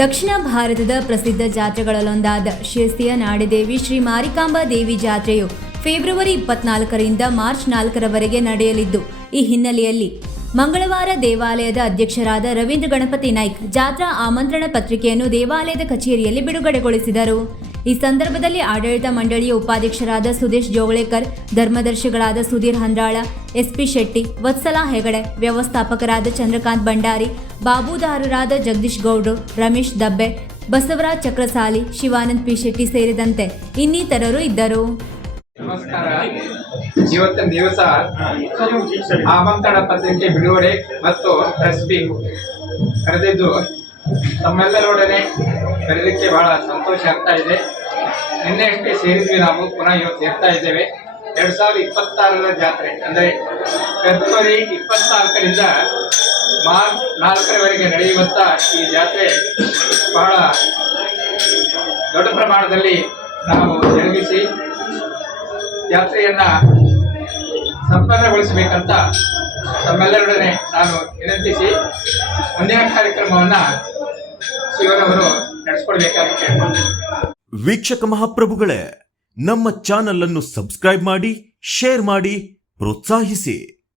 ದಕ್ಷಿಣ ಭಾರತದ ಪ್ರಸಿದ್ಧ ಜಾತ್ರೆಗಳಲ್ಲೊಂದಾದ ಶಿರಸಿಯ ನಾಡದೇವಿ ಶ್ರೀ ಮಾರಿಕಾಂಬಾ ದೇವಿ ಜಾತ್ರೆಯು February 24ರಿಂದ March 4ರವರೆಗೆ ನಡೆಯಲಿದ್ದು, ಈ ಹಿನ್ನೆಲೆಯಲ್ಲಿ ಮಂಗಳವಾರ ದೇವಾಲಯದ ಅಧ್ಯಕ್ಷರಾದ ರವೀಂದ್ರ ಗಣಪತಿ ನಾಯ್ಕ್ ಜಾತ್ರಾ ಆಮಂತ್ರಣ ಪತ್ರಿಕೆಯನ್ನು ದೇವಾಲಯದ ಕಚೇರಿಯಲ್ಲಿ ಬಿಡುಗಡೆಗೊಳಿಸಿದರು. ಈ ಸಂದರ್ಭದಲ್ಲಿ ಆಡಳಿತ ಮಂಡಳಿಯ ಉಪಾಧ್ಯಕ್ಷರಾದ ಸುದೇಶ್ ಜೋಗಳೇಕರ್, ಧರ್ಮದರ್ಶಿಗಳಾದ ಸುಧೀರ್ ಹಂದ್ರಾಳ, ಎಸ್ಪಿ ಶೆಟ್ಟಿ, ವತ್ಸಲಾ ಹೆಗಡೆ, ವ್ಯವಸ್ಥಾಪಕರಾದ ಚಂದ್ರಕಾಂತ್ ಭಂಡಾರಿ, ಬಾಬುದಾರರಾದ ಜಗದೀಶ್ ಗೌಡ್ರು, ರಮೇಶ್ ದಬ್ಬೆ, ಬಸವರಾಜ್ ಚಕ್ರಸಾಲಿ, ಶಿವಾನಂದ್ ಪಿ ಶೆಟ್ಟಿ ಸೇರಿದಂತೆ ಇನ್ನಿತರರು ಇದ್ದರು. ನಮಸ್ಕಾರ. ಇವತ್ತಿನ ದಿವಸ ಆಮಂತ್ರಣ ಪತ್ರಿಕೆ ಬಿಡುಗಡೆ ಮತ್ತು ಪ್ರೆಸ್ ಮೀಟ್ ಕರೆದಿದ್ದು ತಮ್ಮೆಲ್ಲರೊಡನೆ ಕರೆದಕ್ಕೆ ಬಹಳ ಸಂತೋಷ ಆಗ್ತಾ ಇದೆ. ನಿನ್ನೆಯಷ್ಟೇ ಸೇರಿದ್ವಿ, ನಾವು ಪುನಃ ಇವತ್ತು ಸೇರ್ತಾ ಇದ್ದೇವೆ. 2026ರ ಜಾತ್ರೆ ಅಂದರೆ ಫೆಬ್ರವರಿ 24ರಿಂದ ಮಾರ್ಚ್ 4ರವರೆಗೆ ನಡೆಯುವಂಥ ಈ ಜಾತ್ರೆ ಬಹಳ ದೊಡ್ಡ ಪ್ರಮಾಣದಲ್ಲಿ ನಾವು ಜರುಗಿಸಿ ಜಾತ್ರೆಯನ್ನು ಸಂಪನ್ನಗೊಳಿಸಬೇಕಂತ ತಮ್ಮೆಲ್ಲರೊಡನೆ ನಾನು ವಿನಂತಿಸಿ ಮುಂದಿನ ಕಾರ್ಯಕ್ರಮವನ್ನು ಶಿವರವರು ನಡೆಸಿಕೊಡ್ಬೇಕಾಗಿ ಕೇಳ್ಕೊಂಡೆ. ವೀಕ್ಷಕ ಮಹಾಪ್ರಭುಗಳೇ, ನಮ್ಮ ಚಾನಲ್ ಅನ್ನು ಸಬ್ಸ್ಕ್ರೈಬ್ ಮಾಡಿ, ಶೇರ್ ಮಾಡಿ, ಪ್ರೋತ್ಸಾಹಿಸಿ.